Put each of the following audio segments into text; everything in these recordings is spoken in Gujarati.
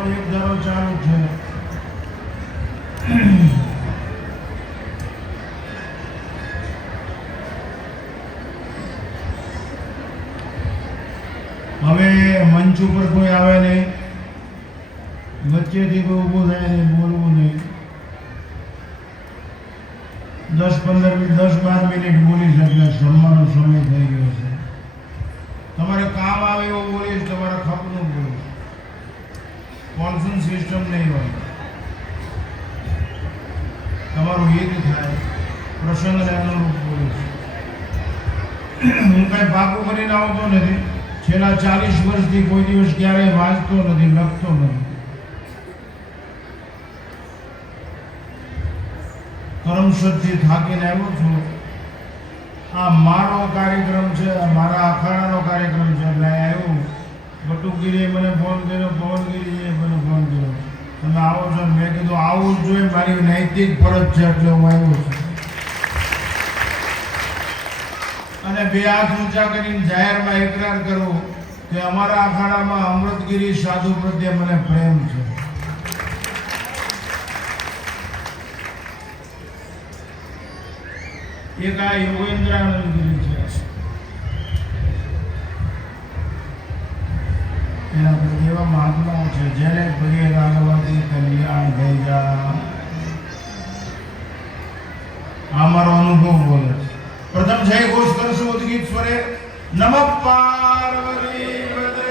અવાજ એક ધારો ચાલુ છે. હવે મંચ ઉપર કોઈ આવે નહીં, વચ્ચેથી કોઈ ઊભું થાય નહીં, બોલવું નહીં. 10-12 મિનિટ બોલી શકે, જમવાનો સમય થઈ ગયો છે. તમારે કામ આવે એવું બોલીશ, તમારા ખપનું બોલીશ, કોન્ફરન્સ સિસ્ટમ નહીં હોય. તમારું હિત થાય, પ્રસંગને અનુરૂપ બોલીશ. હું કાંઈ પાકું કરીને આવતો નથી. છેલ્લા 40 વર્ષથી કોઈ દિવસ ક્યારેય વાંચતો નથી, લખતો નથી. કરમસદથી થાકીને આવ્યો છું. આ મારો કાર્યક્રમ છે, મારા અખાડાનો કાર્યક્રમ છે. એટલે આવ્યું. બટુકગીરીએ મને ફોન કર્યો, પવનગીરીએ મને ફોન કર્યો, તમે આવો છો. મેં કીધું આવું જ જોઈએ, મારી નૈતિક ફરજ છે, એટલે હું આવ્યો છું. અને 2 હાથ ઊંચા કરીને જાહેરમાં એકરાર કરું કે અમારા અખાડામાં અમૃતગીરી સાધુ પ્રત્યે મને પ્રેમ છે. એક આ યોગેન્દ્રાનંદગીરી છે, એના પ્રત્યે એવા મહાત્માઓ છે જેને પગે લાગવાથી કલ્યાણ થઈ જાય. આ મારો અનુભવ બોલે છે. પ્રથમ જય ઘોષ કરશું ઉદગીત સ્વરે. નમઃ પાર્વતી પતે.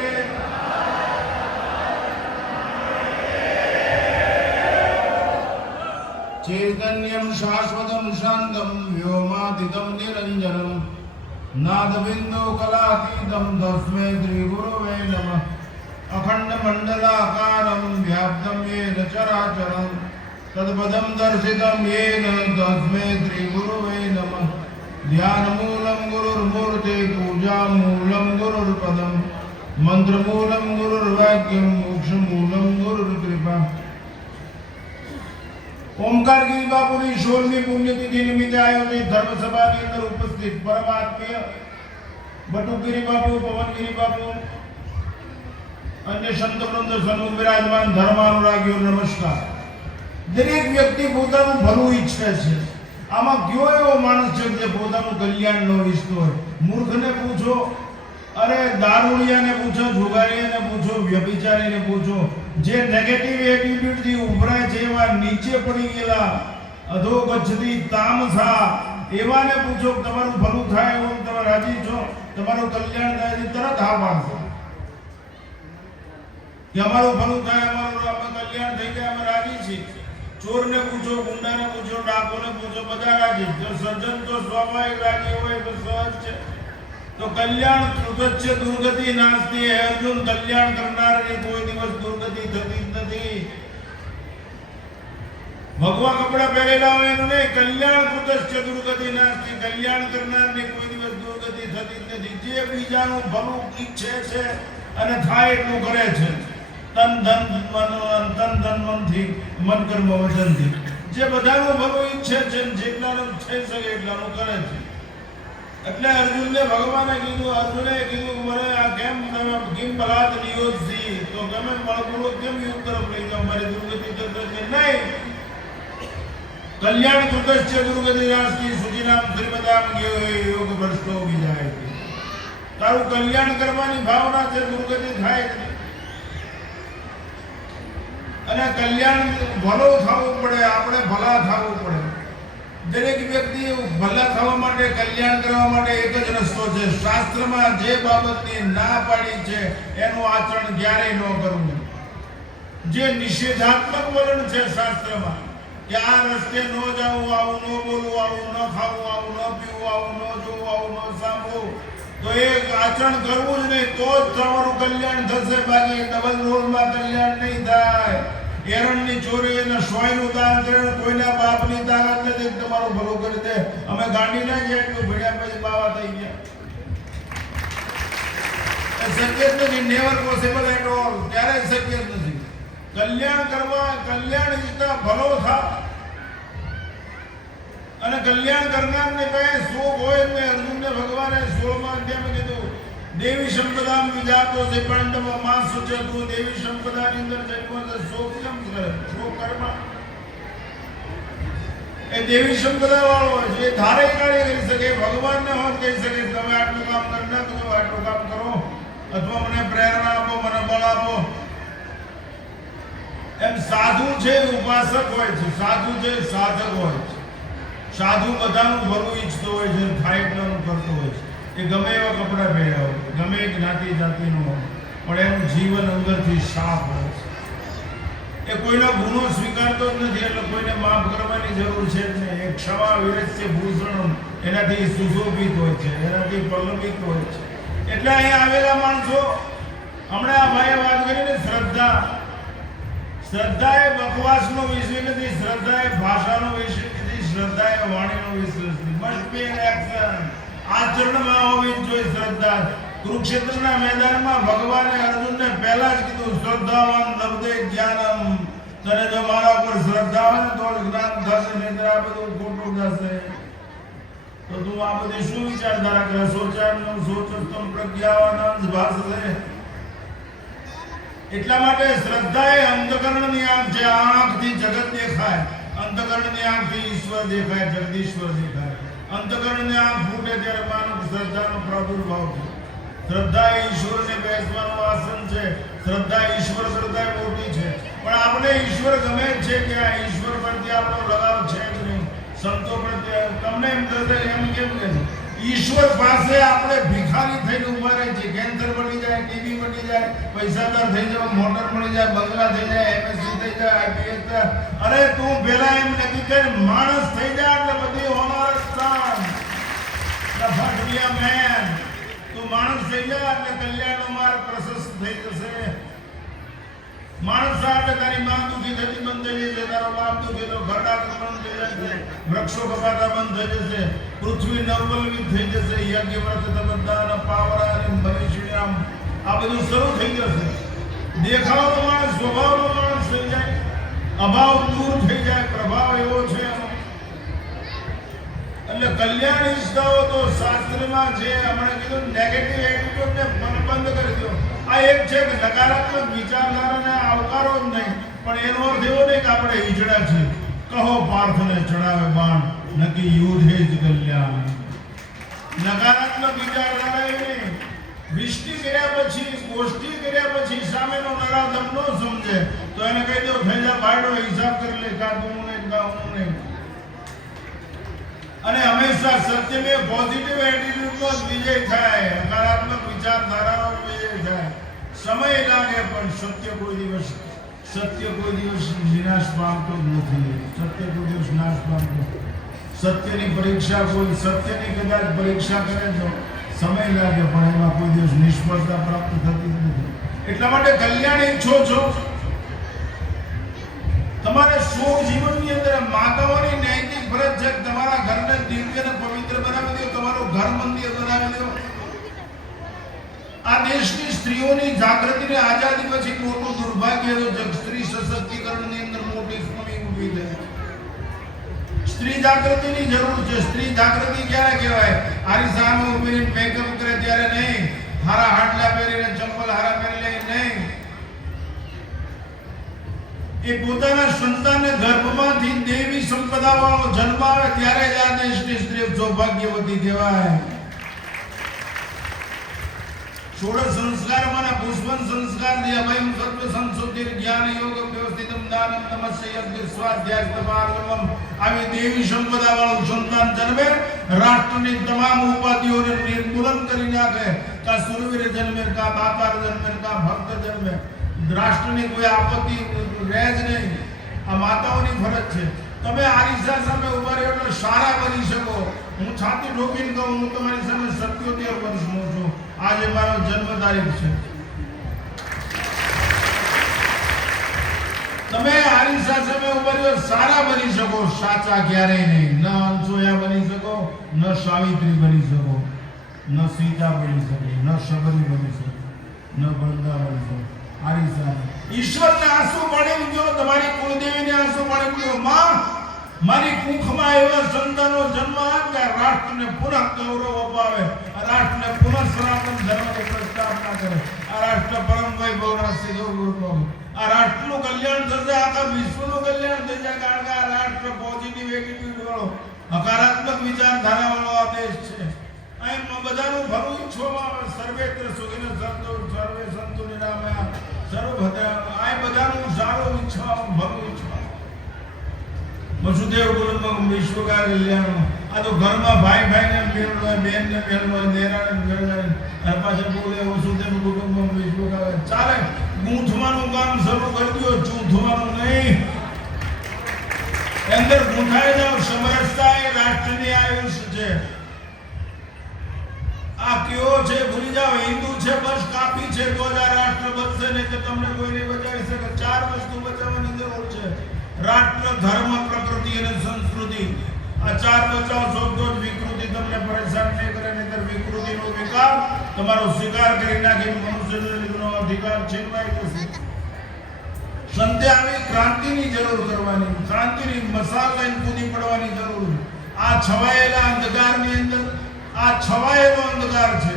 ચૈતન્યમ શાશ્વતમ શાંતમ વ્યોમાતીતમ નિરંજનમ નાદબિંદુ કલાતીતમ તસ્મે શ્રી ગુરુવે નમઃ. અખંડ મંડલાકારમ વ્યાપ્તમ યેન ચરાચરમ તદપદમ દર્શિતમ યેન તસ્મે શ્રી ગુરુવે નમઃ. ધ્યાનમૂલમ ગુરુર્મૂર્તે પૂજામૂલમ ગુરુર્પદમ મંત્રમૂલમ ગુરુર્વાક્યમ મોક્ષમૂલમ ગુરુર્કૃપા. ઓમકારગીરી બાપુની 16મી પુણ્યતિથિ નિમિત્તે આયોજિત ધર્મસભાની અંદર ઉપસ્થિત પરમાત્મીય બટુકગીરી બાપુ, પવનગીરી બાપુ, અન્ય સંત વૃંદ, સન્મુખ બિરાજમાન ધર્માનુરાગીઓ, નમસ્કાર. દરેક વ્યક્તિ પોતાનું ભલું ઈચ્છે છે. આમાં કયો એવો માણસ છે જે પોતાનું કલ્યાણ ન ઈચ્છતો હોય? મૂર્ખને પૂછો, અરે દારૂડિયાને પૂછો, જુગારીયાને પૂછો, વ્યભિચારીને પૂછો, જે નેગેટિવ એટીટ્યુડથી ઉભરાય છે, એવા નીચે પડી ગયેલા અધોગચ્છથી તામસા એવાને પૂછો કે તમારું ભલું થાય એવું તમે રાજી છો, તમારું કલ્યાણ થાય છે, તરત હા પાડશે કે અમારું ભલું થાય, અમારું કલ્યાણ થઈ જાય, અમે રાજી છીએ. ચોરને પૂછો, ગુંડાને પૂછો, ડાકોને પૂછો, બધા રાજી. જો સજ્જન તો સ્વાભાવિક રાજી હોય તો સહજ છે. તો કલ્યાણ કૃતચ્છ દુર્ગતિ નાસ્તિ. હે અર્જુન, કલ્યાણ કરનારની કોઈ દિવસ દુર્ગતિ થતી નથી. ભગવા કપડા પહેરેલા હોય એનું નહીં, કલ્યાણ કૃતચ્છ દુર્ગતિ નાસ્તિ. કલ્યાણ કરનારની કોઈ દિવસ દુર્ગતિ થતી નથી. જે બીજાનું ભલું ઈચ્છે છે અને થાય એટલું કરે છે, તન ધન મનથી, મન કર્મ વચનથી, જે બધાનું ભલું ઈચ્છે છે, જેટલાનું થઈ શકે એટલાનું કરે છે. એટલે અર્જુનને ભગવાને કીધું, અર્જુને કીધું મને આ કેમ તમે કિમ બલાત નિયોજથી, તો તમે મળપૂર્વક કેમ યુદ્ધ તરફ લઈ જાઓ, મારી દુર્ગતિ થશે કે નહીં. કલ્યાણ કૃતચ્છ દુર્ગતિ નાસ્તિ સુચિનામ શ્રીમદામ યોગ ભ્રષ્ટો વિજાય. તારું કલ્યાણ કરવાની ભાવના છે, દુર્ગતિ થાય જ નહીં. અને કલ્યાણ ભલો થવું પડે, આપણે ભલા થવું પડે. દરેક વ્યક્તિ ભલા થવા માટે, કલ્યાણ કરવા માટે એક જ રસ્તો છે. શાસ્ત્રમાં જે બાબતની ના પાડી છે એનું આચરણ ક્યારેય ન કરવું. જે નિષેધાત્મક વલણ છે શાસ્ત્રમાં કે આ રસ્તે ન જવું, આવું ન બોલવું, આવું ન ખાવું, આવું ન પીવું, આવું ન જોવું, આવું ન સાંભળવું, તો એ આચરણ કરવું જ નહીં. તો જ તમારું કલ્યાણ થશે. બાકી ડબલ રોલમાં કલ્યાણ નહીં થાય. એરણની ચોરી અને સોયનું દાન કરીને કોઈના બાપની તાકાત નથી તમારું ભલું કરી દે. અમે ગાંડી ના ગયા એટલું ભણ્યા પછી બાવા થઈ ગયા. શક્ય જ નથી. Never possible at all. ક્યારેય શક્ય જ નથી. કલ્યાણ કરવા, કલ્યાણ ઈચ્છતા ભલો થા. અને કલ્યાણ કરનારને પાસે સુખ હોય. મેં અર્જુનને ભગવાને 16મા અધ્યાયમાં કીધું, દેવી સંપદા વિજાતો છે પાંડવ માં સુચતું દેવી સંપદાની અંદર જન્મ છે શોક કેમ કરે શોક કર્મ એ દેવી સંપદા વાળો હોય છે ધારે કાર્ય કરી શકે ભગવાનને હોત કહી શકે તમે આટલું કામ કરી નાખો આટલું કામ કરો અથવા મને પ્રેરણા આપો મને બળ આપો એમ સાધુ છે ઉપાસક હોય છે સાધુ છે સાધક હોય છે સાધુ બધાનું ભલું ઈચ્છતો હોય છે ફાયદાનું કરતો હોય છે એ ગમે એવા કપડાં પહેર્યા હોય ગમે એ જ્ઞાતિ જાતિનું હોય પણ એનું જીવન અંદરથી સાફ હોય છે એ કોઈનો ગુનો સ્વીકારતો જ નથી એટલે કોઈને માફ કરવાની જરૂર છે જ નહીં એ ક્ષમા વિરસ્ય ભૂષણ એનાથી સુશોભિત હોય છે એનાથી પલ્લવિત હોય છે એટલે અહીંયા આવેલા માણસો હમણાં આ ભાઈએ વાત કરીને શ્રદ્ધા એ બકવાસનો વિષય નથી શ્રદ્ધા એ ભાષાનો વિષય નથી શ્રદ્ધા એ વાણીનો વિષય નથી મસ્ટ બી એન એક્શન આચરણમાં હોવી જોઈએ શ્રદ્ધા કુરુક્ષેત્રના મેદાનમાં ભગવાને અર્જુનને પહેલા જ કીધું શ્રદ્ધાવાન લબ્ધે જ્ઞાનમ તને જો મારા ઉપર શ્રદ્ધા હોય ને તો જ્ઞાન થશે નહીં આ બધું ખોટું થશે તો તું આ બધી શું વિચારધારા કરે સોચાનું સોચસ્તમ પ્રજ્ઞાવાન ભાષશે એટલા માટે શ્રદ્ધા એ અંતકરણની આંખ છે આંખથી જગત દેખાય અંતકરણની આંખથી ઈશ્વર દેખાય જગદીશ્વર દેખાય અંતકરણની આંખ ફૂટે ત્યારે માનવ શ્રદ્ધાનો પ્રાદુર્ભાવ છે શ્રદ્ધા એ ઈશ્વરને બેસવાનું આસન છે શ્રદ્ધા ઈશ્વર કરતા મોટી છે પણ આપણે ઈશ્વર ગમે છે કે આ ઈશ્વર પ્રત્યે આપણો લગાવ છે જ નહીં સંતો પ્રત્યે તમને એમ થશે એમ કેમ કે ઈશ્વર પાસે આપણે ભિખારી થઈને ઉભા રહે છે કેન્સર બની જાય ટીબી બની જાય પૈસાદાર થઈ જાય મોટર મળી જાય બંગલા થઈ જાય એમએસસી થઈ જાય આઈપીએસ અરે તું પેલા એમ નક્કી કર માણસ થઈ જાય એટલે બધી હોનાર સ્થાન લફાટિયા મેન તું માણસ થઈ જાય એટલે કલ્યાણનો માર્ગ પ્રશસ્ત થઈ જશે માણસ સાથે તારી માં દુખી થતી બંધ થઈ જશે તારો બાપ દુખી તો ઘરડા બંધ થઈ જશે વૃક્ષો કપાતા બંધ થઈ જશે પૃથ્વી નવલવિત થઈ જશે યજ્ઞ વ્રત તપદાન પાવરા અને મનીષિયામ આ બધું શરૂ થઈ જશે દેખાવનો માણસ સ્વભાવનો માણસ થઈ જાય અભાવ દૂર થઈ જાય પ્રભાવ એવો છે એટલે કલ્યાણ ઈચ્છતાઓ તો શાસ્ત્રમાં જે હમણાં કીધું નેગેટિવ એટીટ્યુડને બંધ કરી દો આ એક છે કે નકારાત્મક વિચારધારાને આવકારો જ નહીં પણ એનો અર્થ એવો નહીં કે આપણે ઈજડા છે કહો પાર્થને ચડાવે બાણ નકી યુદ્ધ જ કલ્યાણ નકારાત્મક વિચારધારા એવી વિષ્ટિ કર્યા પછી ગોષ્ઠી કર્યા પછી સામેનો નરાધમ ન સમજે તો એને કહી દો થઈ જા ભાડો હિસાબ કરી લે કા તું નહીં કા હું નહીં અને હંમેશા સત્યમે પોઝિટિવ એટીટ્યુડનો વિજય થાય હકારાત્મક વિચારધારાનો વિજય થાય સમય લાગે પણ સત્ય કોઈ દિવસ વિનાશ પામતો જ નથી સત્ય કોઈ દિવસ નાશ પામતો સત્યની પરીક્ષા કોઈ સત્યની કદાચ પરીક્ષા કરે તો સમય લાગે પણ એમાં કોઈ દિવસ નિષ્ફળતા પ્રાપ્ત થતી નથી એટલા માટે કલ્યાણ ઈચ્છો છો તમારે સુખ જીવનની અંદર માતાઓની નૈતિક ફરજ છે તમારા ઘરને દિવ્ય અને પવિત્ર બનાવી દો તમારું ઘર મંદિર બનાવી દો આ દેશની સ્ત્રીઓની જાગૃતિને આઝાદી પછી મોટું દુર્ભાગ્ય છે સ્ત્રી સશક્તિકરણની અંદર મોટી કમી ઊભી થઈ સ્ત્રી જાગૃતિની જરૂર છે સ્ત્રી જાગૃતિ ક્યારે કહેવાય આરી સામે ઊભી મેકઅપ કરે ત્યારે નહીં હારા હાડલા પહેરીને ચંપલ હારા પહેરી નહીં એ પોતાના સંતાનને ગર્ભમાંથી દેવી સંપદા વાળો જન્મ આવે ત્યારે જ આ દેશની સ્ત્રી સૌભાગ્યવતી કહેવાય ષોડશ સંસ્કારમાંના પુષ્પન સંસ્કાર જે અભયમ સત્વ સંશુદ્ધિ જ્ઞાન યોગ વ્યવસ્થિતમ દાનમ નમસ્ય યજ્ઞ સ્વાધ્યાય તપાર્ગમમ આવી દેવી સંપદા વાળું સંતાન જન્મે રાષ્ટ્રની તમામ ઉપાધિઓને નિર્મૂલન કરી નાખે કા સુરવીર જન્મે કા દાતાર જન્મે કા ભક્ત જન્મે રાષ્ટ્રની કોઈ આપત્તિ રહે જ નહીં આ માતાઓની ફરજ છે તમે આરીસા સામે ઉભા રહ્યો એટલે સારા બની શકો હું છાતી ઠોકીને કહું હું તમારી સામે 77 વર્ષનો છું આજે મારો જન્મ તારીખ છે તમે આરીસા સામે ઉભા રહ્યો સારા બની શકો સાચા ક્યારેય નહીં ન અનસૂયા બની શકો ન સાવિત્રી બની શકો ન સીતા બની શકો ન શબરી બની શકો ન બળદા બની શકો આરીસા ઈશ્વરને આંસુ પાડી દો તમારી કુળદેવીને આંસુ પાડી દો માં મારી કુખમાં એવા સંતાનો જન્મ આપે રાષ્ટ્રને પુનઃ ગૌરવ અપાવે, રાષ્ટ્રને પુનઃ સનાતન ધર્મની પ્રસ્થાપના કરે, આ રાષ્ટ્ર પરમ વૈભવના સિદ્ધો આ રાષ્ટ્રનું કલ્યાણ થશે, આખા વિશ્વનું કલ્યાણ થઈ જાય, કારણ કે આ રાષ્ટ્ર પોઝિટિવ એટીટ્યુડ વાળો હકારાત્મક વિચારધારા વાળો આ દેશ છે. અહીં બધાનું ભલું ઈચ્છવામાં આવે, સર્વેત્ર સુખિનઃ સંતો સર્વે સંતો નિરામયા સર્વભદ્ર, આ બધાનું સારું ઈચ્છવામાં ભલું ઈચ્છવામાં વસુદેવ કુટુંબકમ વિશ્વકા કલ્યાણ. આ તો ઘરમાં ભાઈ ભાઈને મેળ હોય, બેનને મેળ હોય, દેરાને મેળ હોય, અને પાછા બોલે વસુદેવ કુટુંબકમ વિશ્વકા. ચાલે ગૂંથવાનું કામ શરૂ કરી દો, ચૂંથવાનું નહીં. અંદર ગૂંથાઈ જાવ. સમરસતા એ રાષ્ટ્રની આયુષ છે. આ કયો છે ભૂલી જાવ. હિન્દુ છે બસ કાપી છે તો જ આ રાષ્ટ્ર બચશે, નહીં તો તમને કોઈ નહીં બચાવી શકે. ચાર વસ્તુ બચાવવાની જરૂર છે: રાષ્ટ્ર, ધર્મ, પ્રકૃતિ અને સંસ્કૃતિ. આ ચાર બચાવશો તો જ વિકૃતિ તમને પરેશાન નહીં કરે, નહીંતર વિકૃતિનો વિકાર તમારો સ્વીકાર કરી નાખી મનુષ્યનો અધિકાર છીનવાઈ જશે. સંતે આવી ક્રાંતિની જરૂર કરવાની, ક્રાંતિની મસાલ લઈને કૂદી પડવાની જરૂર. આ છવાયેલા અંધકારની અંદર, આ છવાયેલો અંધકાર છે,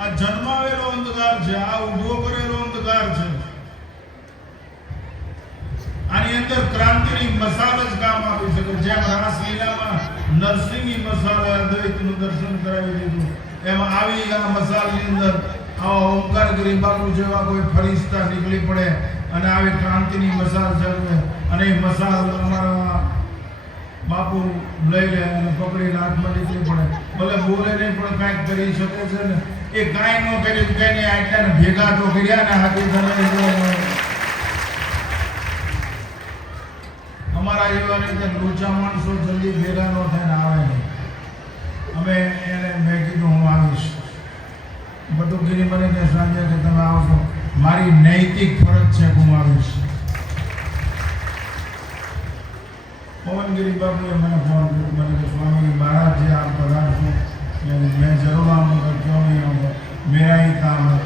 આ જન્માવેલો અંધકાર છે, આ ઉભો કરેલો અંધકાર છે. આની અંદર ક્રાંતિની મસાલ જ કામ આપી શકે. જેમ રાસલીલામાં નરસિંહની મસાલે અદ્વૈતનું દર્શન કરાવી દીધું, એમાં આવી આ મસાલની અંદર આવા ઓમકારગીરી બાપુ જેવા કોઈ ફરિશ્તા નીકળી પડે અને આવી ક્રાંતિની મસાલ ચલાવે, અને એ મસાલ અમારા બાપુ લઈ લે અને પકડીને હાથમાં નીકળી પડે. ભલે બોલે નહીં પણ કાંઈક કરી શકે છે ને. એ કાંઈ ન કર્યું કઈ આટલાને ભેગા તો કર્યા ને હાથી ધરાવી. અમારા એવા રીતે લોચા માણસો જલ્દી ભેગા ન થઈને આવે નહીં. અમે એને મેં કીધું હું આવીશ. બધું ગીરી મને કે સાંજે કે તમે આવશો, મારી નૈતિક ફરજ છે હું આવીશ. પવનગીરી બાપુએ મને ફોન કર્યો, મને કે સ્વામી મહારાજ જે આપ પધારશો, मैं जरूर आऊँगा, क्यों नहीं आऊँगा, मेरा ही काम है.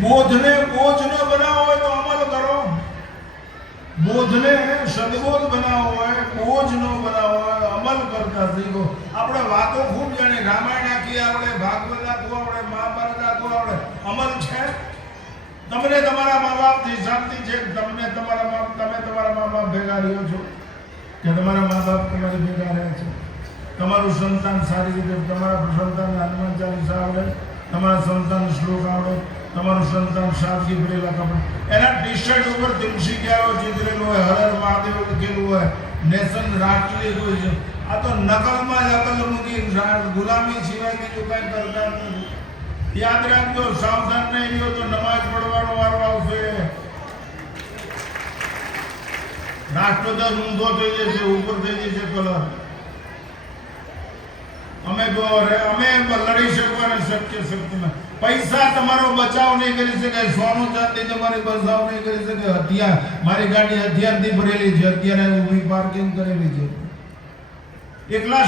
बोझने बोझ न बनाओ है तो अमल करो. बोझने सदबोध बनाओ है, बोझ न बनाओ है, अमल करता सीखो. આપણે વાતો ખૂબ જાણી, રામાયણ આખી આવડે, ભાગવત આખું આવડે, મહાભારત આખું આવડે, અમલ છે? તમને તમારા મા બાપથી શાંતિ છે? તમે તમારા મા બાપ ભેગા રહ્યો છો કે તમારા મા બાપ તમારી ભેગા રહે છે? તમારું સંતાન સારી રીતે, તમારા સંતાનને હનુમાન ચાલીસા આવડે, તમારા સંતાન શ્લોક આવડે, તમારું સંતાન સાદગી ભરેલા કપડા, એના ટી શર્ટ ઉપર તુલસી ક્યારો ચિતરેલું હોય, હર મહાદેવ લખેલું હોય, નેશન રાષ્ટ્રીય હોય છે. આ તો નકલમાં જ અકલ મૂકી ગુલામી સિવાય બીજું કાંઈ કરતા નથી. યાદ રાખજો, સાવધાન નહીં રહ્યો તો નમાજ પડવાનો વારો આવશે. રાષ્ટ્રધ્વજ ઊંધો થઈ જશે, ઉપર થઈ જશે કલર. અમે લડી શકવાના શક્ય પૈસા તમારો બચાવ નહીં કરી શકે, સોનું ચાંદી તમારી બચાવ નહીં કરી શકે. હથિયાર, મારી ગાડી હથિયારથી ભરેલી છે, અત્યારે ઊભી પાર્કિંગ કરેલી છે. એકલા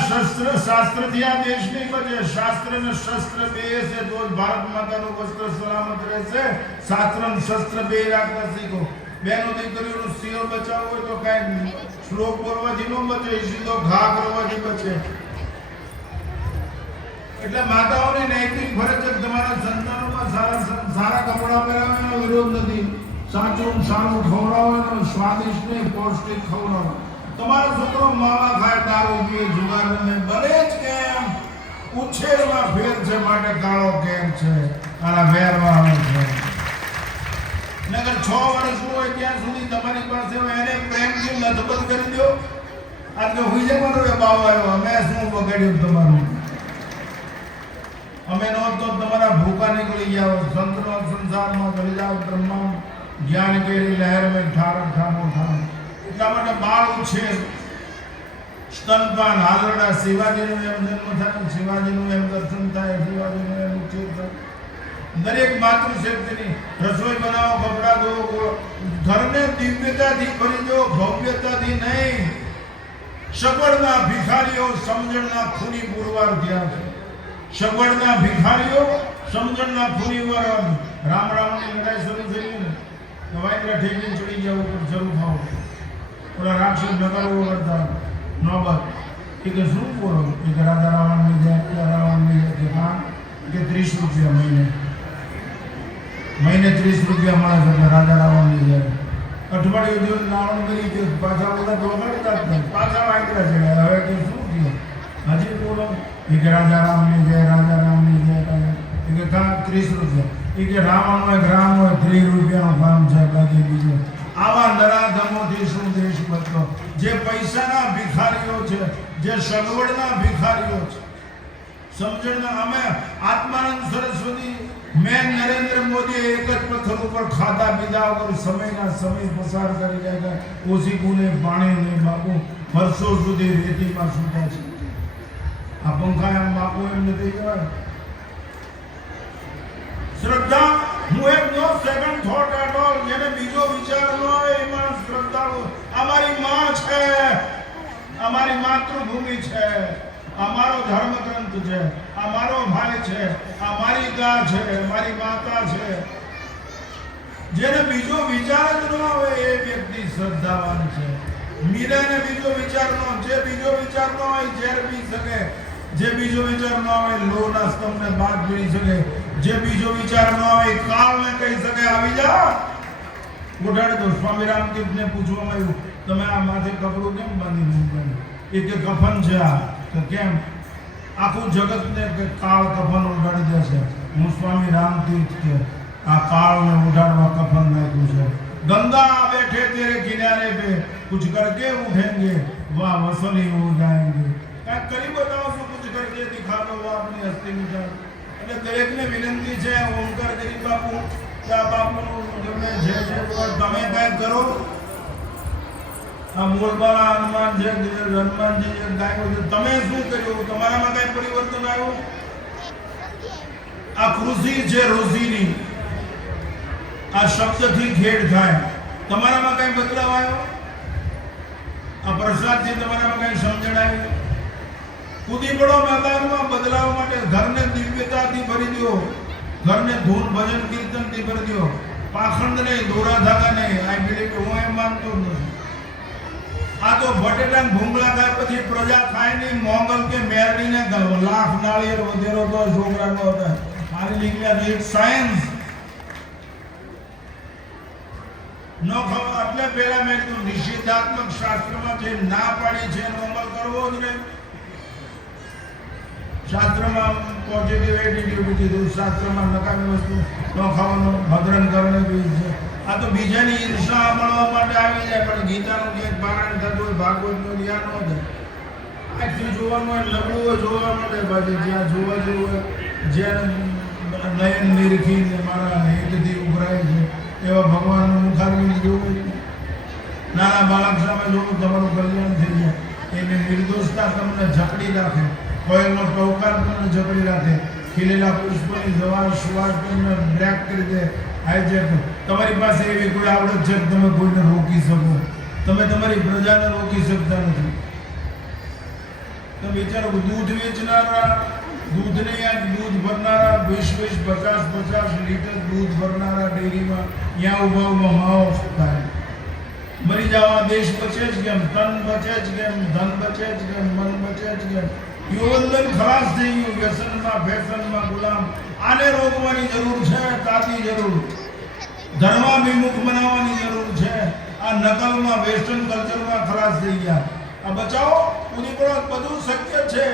શાસ્ત્રથી આ દેશ નહીં બચે. શાસ્ત્ર ને શસ્ત્ર બે છે તો ભારત માતાનું વસ્ત્ર સલામત રહેશે. શાસ્ત્ર ને શસ્ત્ર બે રાખતા શીખો. બેનો દીકરીઓનું સિંહ બચાવવું હોય તો કાંઈ શ્લોક બોલવાથી ન બચે, સીધો ઘા કરવાથી બચે. એટલે માતાઓની નૈતિક ફરજ છે તમારા સંતાનોમાં સારા કપડાં પહેરાવવાનો વિરોધ નથી. સાચું સારું ખવડાવવાનું, સ્વાદિષ્ટ નહીં પૌષ્ટિક ખવડાવવાનું. તમારો છોકરો માવા ખાય, દારૂ પીએ, જુગાર રમે, બને જ કેમ? ઉછેરમાં ફેર છે માટે કાળો કેમ છે, આના વેરમાં આવે છે. નગર 6 વર્ષનું હોય ત્યાં સુધી તમારી પાસે એને પ્રેમથી લથબથ કરી દો. આજે હુઈ જવાનો રે બાવ આવ્યો, અમે શું બગાડ્યું તમારું? અમે નો તો તમારા ભૂખા નીકળી જાઓ. સંતનો સંસારમાં કરી જાઓ, બ્રહ્મા જ્ઞાન કેરી લહેર મેં ઠાર ઠામો ઠામ. એટલા માટે બાળ ઉછેર, સ્તનપાન, હાલરડા, શિવાજીનું એમ જન્મ થાય, શિવાજીનું એમ દર્શન થાય, શિવાજીનું એમ ઉછેર થાય. દરેક માતૃશક્તિની રસોઈ બનાવો, કપડા ધોવો, ઘરને દિવ્યતાથી ભરી દો, ભવ્યતાથી નહીં. સગવડના ભિખારીઓ સમજણના ખૂની પુરવાર થયા છે. સગવડના ભિખારીઓ સમજણના ખૂની પુરવાર. રામ રામની લડાઈ શરૂ થઈ ને, વાયરા ઠેકીને ચડી ગયા ઉપર શરૂ થાવ. ઓલા રાક્ષસ નકરવો કરતા નોબત કે શું બોલો કે રાજા રાવણની જાય રાવણની કે હા કે 30 રૂપિયા મહિને 30 રૂપિયા મળે છે રાજા રાવણની જાય અઠવાડિયું દિવસ રાવણ કરી કે પાછા બધા દોડતા જ નહીં પાછા વાંકડા છે હવે કે શું થયું હજી બોલો કે રાજા રામની જાય કે કા 30 રૂપિયા કે રાવણનો એક રામ હોય 30 રૂપિયાનું કામ છે બાકી બીજું આવા નરાધમોથી શું દેશ બદલો જે પૈસાના ભિખારીઓ છે જે સગવડના ભિખારીઓ છે સમજણના અમે આત્માનંદ સરસ્વતી મેં નરેન્દ્ર મોદી એક જ પથ્થર ઉપર ખાધા પીધા વગર સમય પસાર કરી જાય ઓછી ગુને પાણી નહીં બાપુ વર્ષો સુધી રેતીમાં સૂતા છે આ પંખા એમ બાપુ એમ નથી કહેવાય શ્રદ્ધા હું એક નો સેકન્ડ થોટ એટ ઓલ જેને બીજો વિચાર ન હોય એમાં શ્રદ્ધા અમારી માં છે અમારી માતૃભૂમિ છે અમારો ધર્મગ્રંથ છે અમારો ભાઈ છે અમારી ગા છે મારી માતા છે જેને બીજો વિચાર જ ન હોય એ વ્યક્તિ શ્રદ્ધાવાન છે મીરાને બીજો વિચાર ન જે બીજો વિચાર ન હોય ઝેર પી શકે જે બીજો વિચાર ન હોય લોહના સ્તંભને બાદ પડી શકે જે બીજો વિચાર ન હોય કાળને કહી શકે આવી જા ગોઠાડે તો સ્વામી રામતીર્થને પૂછવામાં આવ્યું તમે આ માથે કપડું કેમ બાંધી મૂક્યું એ કે કફન છે આ તો કેમ આખું જગતને કે કાળ કફન ઉડાડી દેશે હું સ્વામી રામતીર્થ કે આ કાળને ઉડાડવા કફન નાખ્યું છે गंगा बैठे तेरे किनारे पे कुछ करके उठेंगे वाह वसली हो जाएंगे क्या करीब बताओ सो कुछ करके दिखा दो वो अपनी हस्ती मिटा એટલે દરેકને વિનંતી છે ઓમકાર ગરીબ બાપુ કે બાપુનું તમને જે જે તમે કાંઈ કરો આ મોલબાલા હનુમાન જે હનુમાનજી જે ગાયો છે તમે શું કર્યું તમારામાં કાંઈ પરિવર્તન આવ્યું આ કૃષિ છે રોજીની આ શબ્દથી ખેડ થાય તમારામાં કઈ બદલાવ આવ્યો આ પ્રસાદથી તમારામાં કઈ સમજણ આવી કૂદી પડો મેદાનમાં બદલાવ માટે ઘરને દિવ્યતાથી ભરી દો ઘરને ધૂન ભજન કીર્તનથી ભરી દો પાખંડ નહીં દોરા ધાગા નહીં આઈ બિલીવ હું એમ માનતો નથી આ તો બટેટા ભૂંગળા ખાય પછી પ્રજા ખાય નહીં મોંગલ કે મેરડીને લાખ નાળિયેર વધેરો તો છોકરાનો હતા મારી નીકળ્યા ઇટ સાયન્સ નો ખબર એટલે પહેલા મેં કીધું નિષેધાત્મક શાસ્ત્રમાં જે ના પાડી છે એનો અમલ કરવો જ નહીં શાસ્ત્રમાં પોઝિટિવ એટીટ્યુડ કીધું શાસ્ત્રમાં નકામી વસ્તુ ન ખાવાનું ભદ્રન કરને બી છે આ તો બીજાની ઈર્ષા મળવા માટે આવી જાય પણ ગીતાનું જે પારાયણ થતું હોય ભાગવતનું ધ્યાન ન થાય આજથી જોવાનું હોય લગડું હોય જોવા માટે બાજુ જ્યાં જોવા જેવું હોય જ્યાં નયન નિરખીને મારા હેતથી ઉભરાય છે એવા ભગવાનનું મુખારવિંદ જોવું નાના બાળક સામે જોવું તમારું કલ્યાણ થઈ જાય એની નિર્દોષતા તમને જકડી રાખે કોઈનો ટોકાર તમને જકડી રાખે ખીલેલા પુષ્પની જવાન સુવાસ તમને બ્રેક કરી દે હાઈજેક તમારી પાસે એવી કોઈ આવડત છે કે તમે કોઈને રોકી શકો તમે તમારી પ્રજાને રોકી શકતા નથી તો વિચારો દૂધ વેચનારા दूध ने दूध भरनारा 20-20, 50-50 लीटर दूध भरनारा डेयरीમાં यहाँ ઉભા માવો થાય મરી જવા દેશ બચે જ કેમ તન બચે જ કેમ ધન બચે જ કેમ મન બચે જ કેમ યુવન ખલાસ થઈ ગયું વ્યસનમાં ફેશનમાં ગુલામ આને રોકવાની જરૂર છે તાતી જરૂર ધર્માભિમુખ બનાવવાની જરૂર છે આ નકલમાં વેસ્ટર્ન કલ્ચરમાં ખલાસ થઈ ગયા આ બચાવો ઉની પર બધું શક્ય છે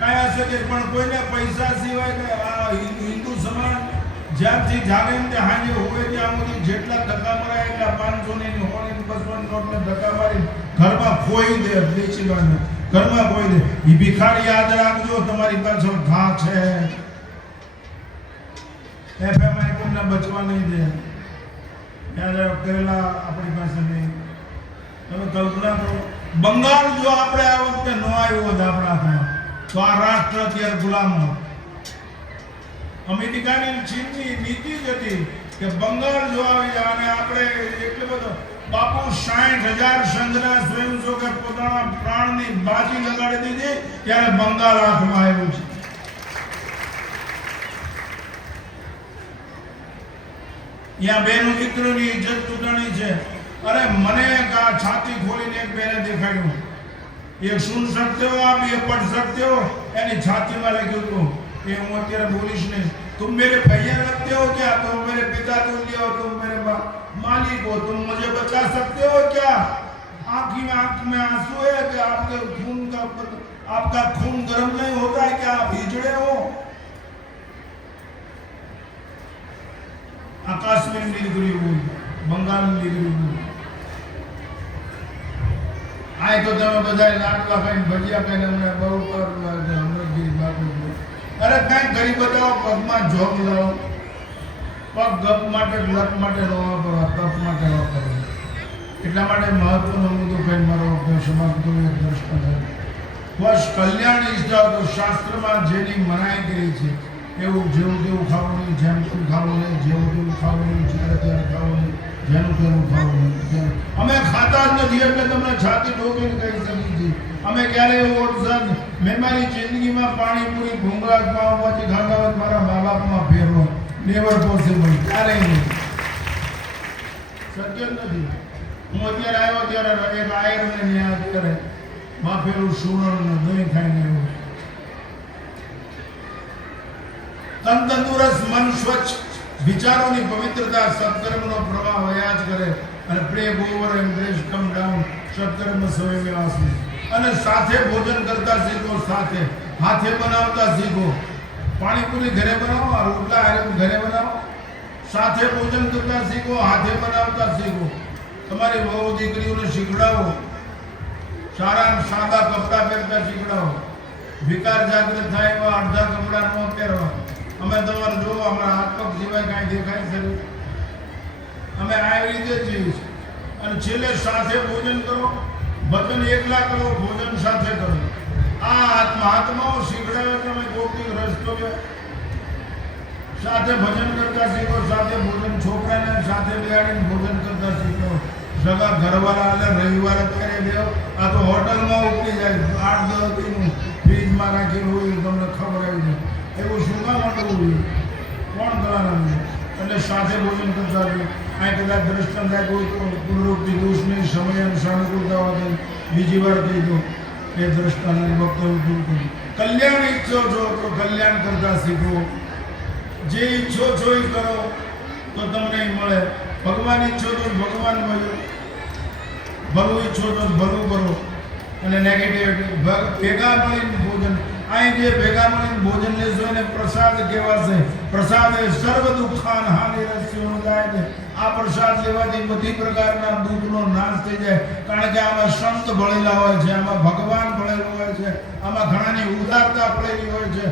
કાયા શકે પણ કોઈને પૈસા સિવાય કે આ હિન્દુ સમાજ જ્યાંથી જાગે ને હાજે હોય ત્યાં સુધી જેટલા ધક્કા મરાય એટલા 500 ની હોળી 200 નોટને ધક્કા મારી ઘરમાં ખોઈ દે બેચીવાને ઘરમાં ખોઈ દે ઈ ભિખારી યાદ રાખજો તમારી પાછળ ઘા છે એફએમઆઈ કોઈને બચવા નહીં દે યાદ કરેલા આપણી પાસે નહીં તમે કલ્પના કરો બંગાળ જો આપણે આ વખતે ન આવ્યો હોત આપણા ત્યાં તો આ રાષ્ટ્ર અત્યારે ગુલામ અમેરિકાની ચીનની નીતિ જ હતી કે બંગાળ જો આવી જાય અને આપણે એટલે બધો બાપુ 60,000 સંઘના સ્વયંસેવકે પોતાના પ્રાણની બાજી લગાડી દીધી ત્યારે બંગાળ હાથમાં આવ્યું છે ત્યાં બેનો દીકરોની ઇજ્જત તૂટણી છે अरे मने का छाती खोलीने एक बेने देखाड्યું एक सुन सकते हो आप ये पढ़ सकते हो यानी छाती में लगे तो ये હું અત્યારે બોલીશ નહીં तुम मेरे भैया लगते हो क्या तुम मेरे पिता तुल्य हो तुम मेरे मालिक हो तुम मुझे बचा सकते हो क्या आंख में आंसू है कि आपका खून गर्म नहीं होता है क्या आप हिजड़े हो आकाश में नीलगिरी हुई बंगाल में नीलगिरी हुई आए तो તમે બધા લાડવા ખાઈને ભજીયા ખાઈને અમને બહુ અમૃતગીરી બાપુ અરે કાંઈ કરી બતાવો પગમાં જોગ લાવો પગ ગપ માટે લપ માટે ન વાપરો તપ માટે વાપરો એટલા માટે મહત્વનો મુદ્દો કઈ મારો સમાપ્ત એક દર્શન છે બસ કલ્યાણ ઈચ્છા તો શાસ્ત્રમાં જેની મનાઈ કરી છે એવું જેવું તેવું ખાવું નહીં જેમ તેવું ખાવું નહીં જેવું તેવું ખાવું નહીં જ્યારે ત્યારે ખાવું નહીં જેનું તેનું ખાવું નહીં અમે ખાતા જ નથી એટલે તમને છાતી ઠોકીને કહી શકીએ છીએ અમે ક્યારેય ઓરસન મેં મારી જિંદગીમાં પાણીપુરી ભૂંગળા પાવભાજી ખાંગાવત મારા મા બાપમાં ફેરવો નેવર પોસિબલ ક્યારેય નહીં શક્ય જ નથી હું અત્યારે આવ્યો ત્યારે એક આયરને ત્યાં અત્યારે બાફેલું સુરણ ને દહીં ખાઈને આવ્યો તન તંદુરસ્ત મન સ્વચ્છ વિચારોની પવિત્રતા સત્કર્મનો પ્રવાહ વયા જ કરે અને pray over and grace come down સત્કર્મ સ્વયંવાસી અને સાથે ભોજન કરતા શીખો સાથે હાથે બનાવતા શીખો પાણીપુરી ઘરે બનાવો રોટલા ઘરે બનાવો સાથે ભોજન કરતા શીખો હાથે બનાવતા શીખો તમારી વહુ દીકરીઓને શીખડાવો સારા સાદા કપડાં પહેરતા શીખડાવો વિકાર જાગૃત થાય એવા અડધા કપડાં ન પહેરવા અમે તમારે જો અમારા હાથ પગ સિવાય કાંઈ દેખાય શરીર અમે આવી રીતે જીવીએ છીએ અને છેલ્લે સાથે ભોજન કરો ભજન એકલા કરો ભોજન સાથે કરો આ મહાત્માઓ શીખડાવે તમે ગોપી રસ્તો છે સાથે ભજન કરતા શીખો સાથે ભોજન છોકરાને સાથે બેહાડીને ભોજન કરતા શીખો સગા ઘરવાળા એટલે રવિવારે ત્યારે દેવો આ તો હોટલમાં ઉકળી જાય 8-10 દિનનું ફ્રીજમાં રાખેલું હોય તમને ખબર આવી જાય એવું શું કામ કરવું જોઈએ કોણ કરવાનું એટલે સાથે ભોજન કરતા હોય આ કદાચ દ્રષ્ટાંત આપ્યું તો પુનરુક્તિ દોષ નહીં સમય અને સાનુકૂળતા હોય બીજી વાર કહી દો એ દ્રષ્ટાંત વક્તવ્ય પૂરું કર્યું કલ્યાણ ઈચ્છો છો તો કલ્યાણ કરતા શીખો જે ઈચ્છો છો એ કરો તો તમને મળે ભગવાન ઈચ્છો તો ભગવાન મળ્યો ભલું ઈચ્છો તો ભલું કરો અને નેગેટિવિટી ભેગા મળીને ભોજન અહીં જે ભેગા મળીને ભોજન લેશો એને પ્રસાદ કહેવાશે પ્રસાદ એ સર્વ દુઃખાન હાનિ રસ્યોનું જાય છે આ પ્રસાદ લેવાથી બધી પ્રકારના દુઃખનો નાશ થઈ જાય કારણ કે આમાં સંત ભળેલા હોય છે આમાં ભગવાન ભળેલો હોય છે આમાં ઘણાની ઉદારતા પડેલી હોય છે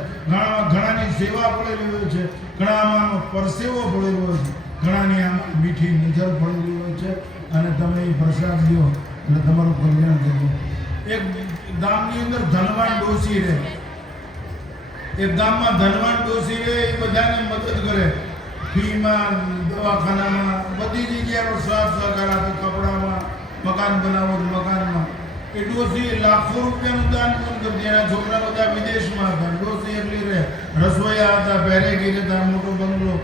ઘણાની સેવા પડેલી હોય છે ઘણામાં પરસેવો પડેલો હોય છે ઘણાની આમાં મીઠી નજર પડેલી હોય છે અને તમે એ પ્રસાદ લો એટલે તમારું કલ્યાણ થયું એક ગામની અંદર ધનવાન ડોસી રહે એક ગામમાં ધનવાન ડોસી રહે એ બધાને મદદ કરે ફીમાં દવાખાનામાં બધી જગ્યાનો સાથ સહકાર આપે કપડામાં મકાન બનાવો મકાનમાં એ ડોસી લાખો રૂપિયાનું દાન પણ કરતી એના છોકરા બધા વિદેશમાં હતા ડોસી એટલી રહે રસોઈયા હતા પહેરેગીર હતા મોટો બંગલો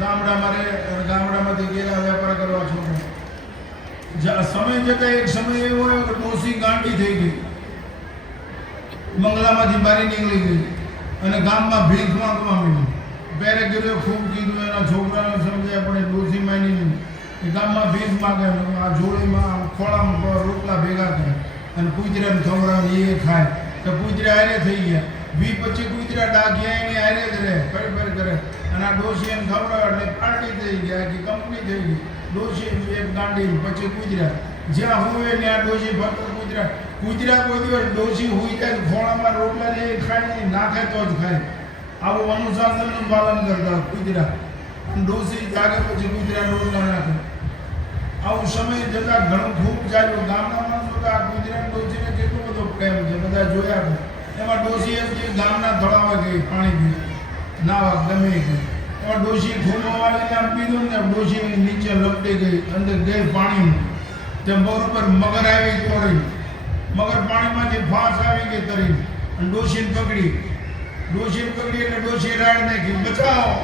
ગામડામાંથી ગયેલા વેપાર કરવા છોકરા સમય જતા એક સમય એવો હોય કે ડોસી ગાંડી થઈ ગઈ બંગલામાંથી બહાર નીકળી ગઈ અને ગામમાં ભીખ માંગવા માંડી પહેરે ગીરે ખૂબ કીધું એના છોકરાને સમજાય પણ એ ડોસી માની નહીં એ ગામમાં ભીખ માગે આ જોડીમાં ખોળામાં રોટલા ભેગા થાય અને કૂતરાને ખવડાવે એ ખાય તો કૂતરા હારે થઈ ગયા 20-25 કૂતરા ડાઘ્યા એની હારે જ રહે ફરી કરે અને આ ડોસી એને ખવડાવે એટલે પાર્ટી થઈ ગયા કે કંપની થઈ ગઈ ડોસી એક ગાંડી પછી કૂતરા જ્યાં હોય ને આ ડોસી ફક્ત કૂતરા કોઈ દિવસ ડોસી હોય ત્યાં ખોળામાં રોટલા ને ખાય નહીં નાખે તો જ ખાય આવું અનુશાસનનું પાલન કરતા કૂતરા અને ડોસી જાગે પછી કૂતરા રોટલા નાખે આવું સમય જતાં ઘણું ખૂબ ચાલ્યું ગામના માણસો તો આ કૂતરા ડોસીને કેટલો બધો પ્રેમ છે બધા જોયા એમાં ડોસી એમ કે ગામના તળાવે ગઈ પાણી પી નાવા ગમે ગઈ એમાં ડોસી ખોમો વાળીને આમ પીધું ને ડોસી નીચે લપટી ગઈ અંદર ગઈ પાણીમાં તે મોર ઉપર મગર આવી તોડી મગર પાણીમાંથી ફાંસ આવી ગઈ તરી અને ડોસીને પકડી એટલે ડોસી રાડ નાખી બચાવો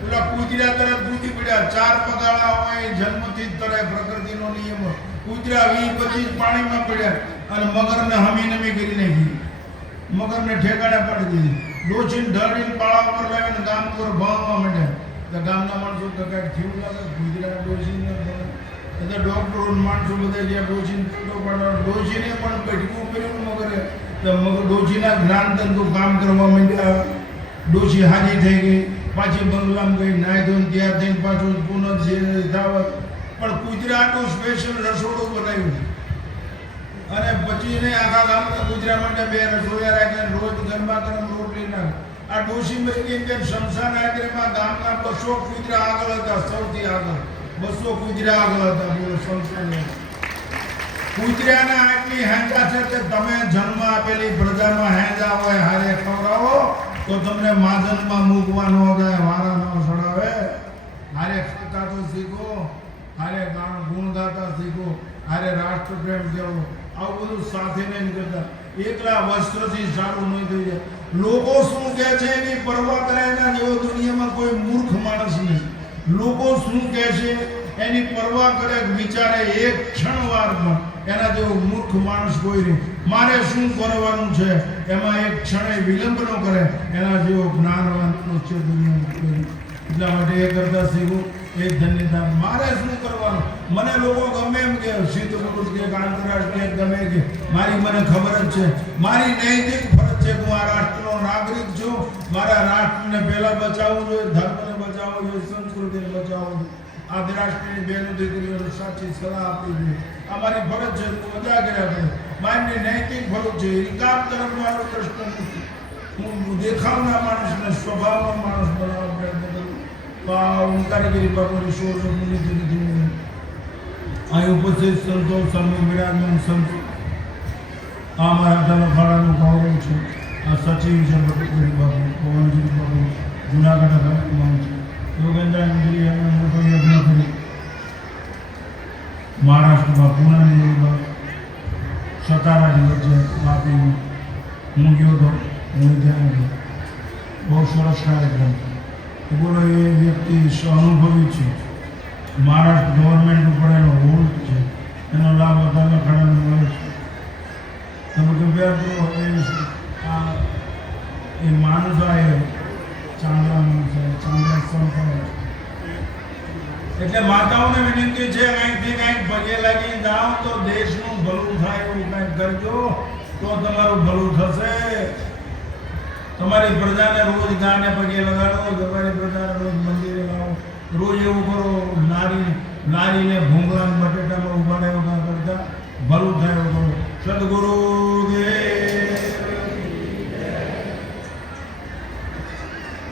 પેલા કૂતરા તરત કૂદી પડ્યા 4 પગાળા હોય એ જન્મથી જ તરે, પ્રકૃતિનો નિયમ. કૂતરા 20-25 પાણીમાં પડ્યા અને મગરને હમી નમી કરી નાખી, મગરને ઠેકાણે પાડી દીધી. ડોશીને ઢળીને પાળા ઉપર લાવીને ગામ પર ભાવવા માંડ્યા. તો ગામના માણસો તો કાંઈક થયું લાગે, કૂતરા ડોશીને એટલે ડોક્ટરો માણસો બધા જ્યાં ડોશીને ફોટો પાડવા, ડોશીને પણ બેઠકું કર્યું મગરે. તો મગર ડોશીના જ્ઞાન ધંધો કામ કરવા માંડ્યા. ડોશી હાજી થઈ ગઈ, પાછી બંગલામાં ગઈ, નાહી ધોઈને તૈયાર થઈને પાછું પુનઃ જે યથાવત. પણ કૂતરાનું સ્પેશિયલ રસોડું બનાવ્યું અને પછી ને આખા ગામના કૂતરા માટે 2 રસોઈયા રાખ્યા, રોજ ગરમા ગરમ રોટલી નાખ. આ ડોશી મરી કે શમશાન આગ્રેમાં ગામના 200 કૂતરા આગળ હતા, સૌથી આગળ 200 કૂતરા આગળ હતા. બોલો શમશાન કૂતરાના આટલી હેંજા છે કે તમે જન્મ આપેલી પ્રજામાં હેંજા હોય હારે ખવડાવો તો તમને માજનમાં મૂકવાનો થાય, વારા ન સડાવે. હારે ખાતા તો શીખો, હારે ગુણ ગાતા શીખો, હારે રાષ્ટ્ર પ્રેમ કેવો. આવું બધું સાથે નહીં કરતા. એકલા વસ્ત્રથી સારું નહીં થઈ જાય. લોકો શું કહે છે એની પરવા કરે એના જેવો દુનિયામાં કોઈ મૂર્ખ માણસ નહીં. લોકો શું કહે છે એની પરવા કરે, વિચારે એક ક્ષણવાર પણ, એના જેવો મૂર્ખ માણસ કોઈ નહીં. મારે શું કરવાનું છે એમાં એક ક્ષણે વિલંબ ન કરે, એના જેવો જ્ઞાનવાન છે દુનિયામાં કોઈ નહીં. એટલા માટે એ કરતા શીખવું, એક ધન્યતા. મારે શું કરવાનું? મને લોકો ગમે એમ કે સિદ્ધ પુરુષ કે આંતરરાષ્ટ્રીય ગમે કે, મારી મને ખબર જ છે, મારી નૈતિક ફરજ છે કે હું આ રાષ્ટ્રનો નાગરિક છું. મારા રાષ્ટ્રને પહેલા બચાવવું જોઈએ, ધર્મને બચાવવું જોઈએ, સંસ્કૃતિને બચાવવું જોઈએ. આ રાષ્ટ્રની બહેનો દીકરીઓને સાચી સલાહ આપવી જોઈએ. આ મારી ફરજ છે, મજા કર્યા કરે. મારી નૈતિક ફરજ છે. ઇન્કામ તરફ મારો પ્રશ્ન નથી. હું દેખાવના માણસને સ્વભાવનો માણસ બનાવવાનો પ્રયત્ન કરું. કારીગરી બાપોની શોધ મુનિ અહીં ઉપસ્થિત સંતો સામે વિરાજમાન સંતો, આ મારા આટલા ફાળાનું ગૌરવ છે. આ સચિવ છે ભટ્ટગીરી બાપુ, પવનજી બાપુ, જુનાગઢ હવામાન છે. યોગેન્દ્રગીરી એમણે મોટો યજ્ઞ કરી. મહારાષ્ટ્રમાં પુનાની સતારાની વચ્ચે વાપી હું ગયો હતો, હું ત્યાં ગયો. બહુ સરસ કાર્યક્રમ. બોલો એ વ્યક્તિ અનુભવી છે. મહારાષ્ટ્ર ગવર્મેન્ટ ઉપર એનો હોલ્ડ છે, એનો લાભ વધારે ખડાને મળે છે. તમે કૃપયા એ માણસા એ ચાંદા માણસ ચાંદા સંત. એટલે માતાઓને વિનંતી છે, કંઈકથી કંઈક પગે લાગી જાઓ તો દેશનું ભલું થાય એવું કંઈક કરજો, તો તમારું ભલું થશે. તમારી પ્રજાને રોજ ગાને પગે લગાડો, તમારી પ્રજાને રોજ મંદિરે લાવો. રોજ એવું કરો, નારીને ભૂંગળા બટેટામાં ઉભાડે એવું કરતા ભલું થાય એવું કરો. સદગુરુ દેવ